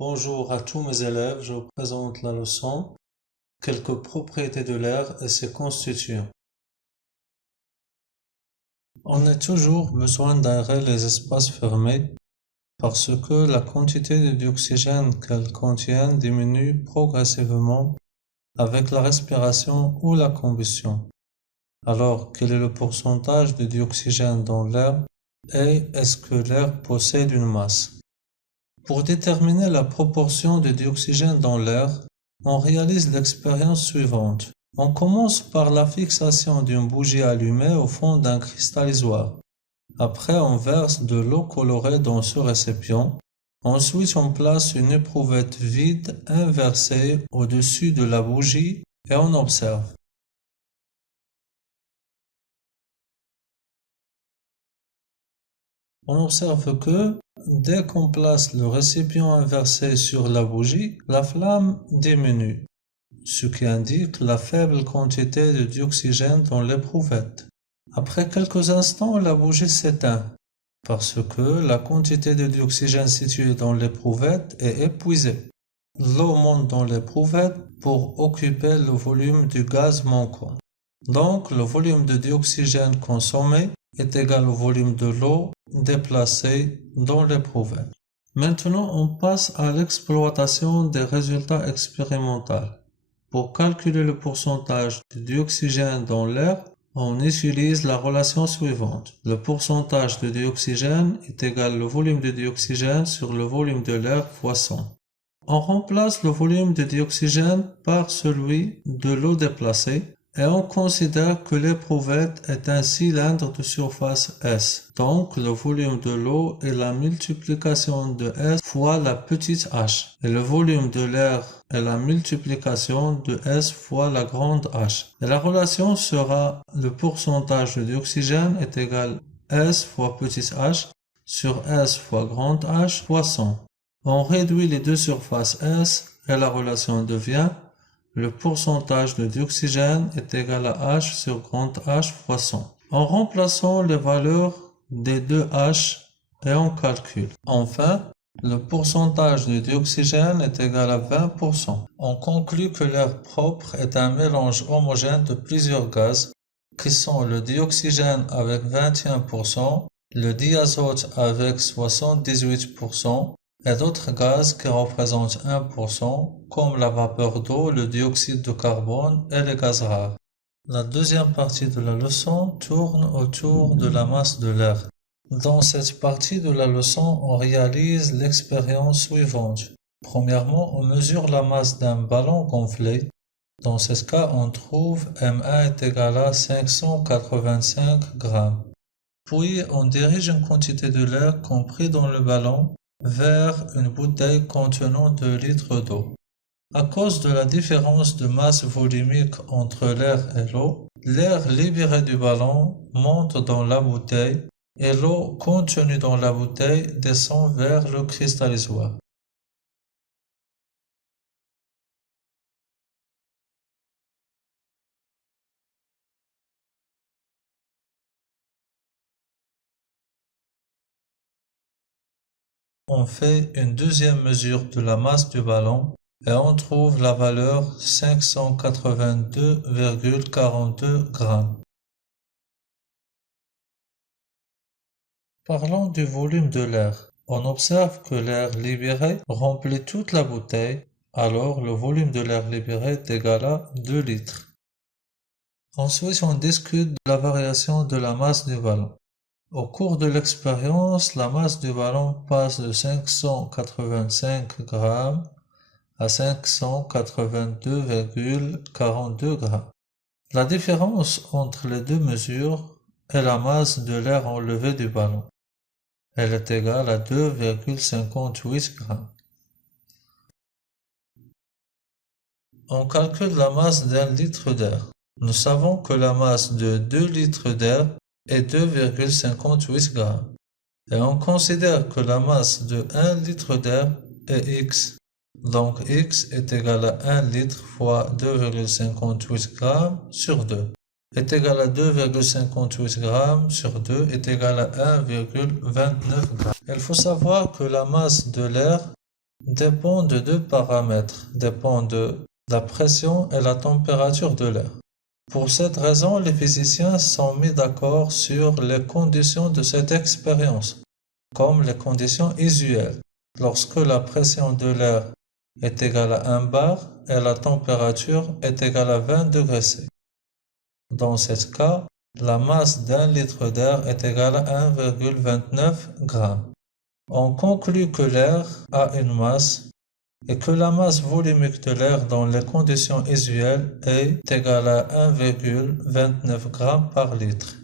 Bonjour à tous mes élèves, je vous présente la leçon quelques propriétés de l'air et ses constituants. On a toujours besoin d'aérer les espaces fermés parce que la quantité d'oxygène qu'elles contiennent diminue progressivement avec la respiration ou la combustion. Alors, quel est le pourcentage de dioxygène dans l'air et est-ce que l'air possède une masse? Pour déterminer la proportion de dioxygène dans l'air, on réalise l'expérience suivante. On commence par la fixation d'une bougie allumée au fond d'un cristallisoire. Après, on verse de l'eau colorée dans ce récipient. Ensuite, on place une éprouvette vide inversée au-dessus de la bougie et on observe. On observe que, dès qu'on place le récipient inversé sur la bougie, la flamme diminue, ce qui indique la faible quantité de dioxygène dans l'éprouvette. Après quelques instants, la bougie s'éteint, parce que la quantité de dioxygène située dans l'éprouvette est épuisée. L'eau monte dans l'éprouvette pour occuper le volume du gaz manquant. Donc, le volume de dioxygène consommé est égal au volume de l'eau déplacée dans l'éprouvette. Maintenant, on passe à l'exploitation des résultats expérimentaux. Pour calculer le pourcentage de dioxygène dans l'air, on utilise la relation suivante. Le pourcentage de dioxygène est égal au volume de dioxygène sur le volume de l'air fois 100. On remplace le volume de dioxygène par celui de l'eau déplacée et on considère que l'éprouvette est un cylindre de surface S. Donc, le volume de l'eau est la multiplication de S fois la petite h. Et le volume de l'air est la multiplication de S fois la grande H. Et la relation sera le pourcentage de dioxygène est égal S fois petite h sur S fois grande H fois 100. On réduit les deux surfaces S et la relation devient le pourcentage de dioxygène est égal à H sur grand H fois 100. En remplaçant les valeurs des deux H et on calcule. Enfin, le pourcentage de dioxygène est égal à 20%. On conclut que l'air propre est un mélange homogène de plusieurs gaz qui sont le dioxygène avec 21%, le diazote avec 78%, et d'autres gaz qui représentent 1%, comme la vapeur d'eau, le dioxyde de carbone et les gaz rares. La deuxième partie de la leçon tourne autour de la masse de l'air. Dans cette partie de la leçon, on réalise l'expérience suivante. Premièrement, on mesure la masse d'un ballon gonflé. Dans ce cas, on trouve M1 est égal à 585 grammes. Puis, on dirige une quantité de l'air compris dans le ballon vers une bouteille contenant 2 litres d'eau. À cause de la différence de masse volumique entre l'air et l'eau, l'air libéré du ballon monte dans la bouteille et l'eau contenue dans la bouteille descend vers le cristallisoire. On fait une deuxième mesure de la masse du ballon et on trouve la valeur 582,42 grammes. Parlons du volume de l'air. On observe que l'air libéré remplit toute la bouteille, alors le volume de l'air libéré est égal à 2 litres. Ensuite, on discute de la variation de la masse du ballon. Au cours de l'expérience, la masse du ballon passe de 585 grammes à 582,42 grammes. La différence entre les deux mesures est la masse de l'air enlevé du ballon. Elle est égale à 2,58 grammes. On calcule la masse d'un litre d'air. Nous savons que la masse de 2 litres d'air est 2,58 grammes. Et on considère que la masse de 1 litre d'air est X. Donc X est égal à 1 litre fois 2,58 grammes sur 2. Est égal à 2,58 grammes sur 2 est égal à 1,29 grammes. Il faut savoir que la masse de l'air dépend de deux paramètres, dépend de la pression et la température de l'air. Pour cette raison, les physiciens sont mis d'accord sur les conditions de cette expérience, comme les conditions usuelles, lorsque la pression de l'air est égale à 1 bar et la température est égale à 20 degrés C. Dans ce cas, la masse d'un litre d'air est égale à 1,29 g. On conclut que l'air a une masse et que la masse volumique de l'air dans les conditions usuelles est égale à 1,29 g par litre.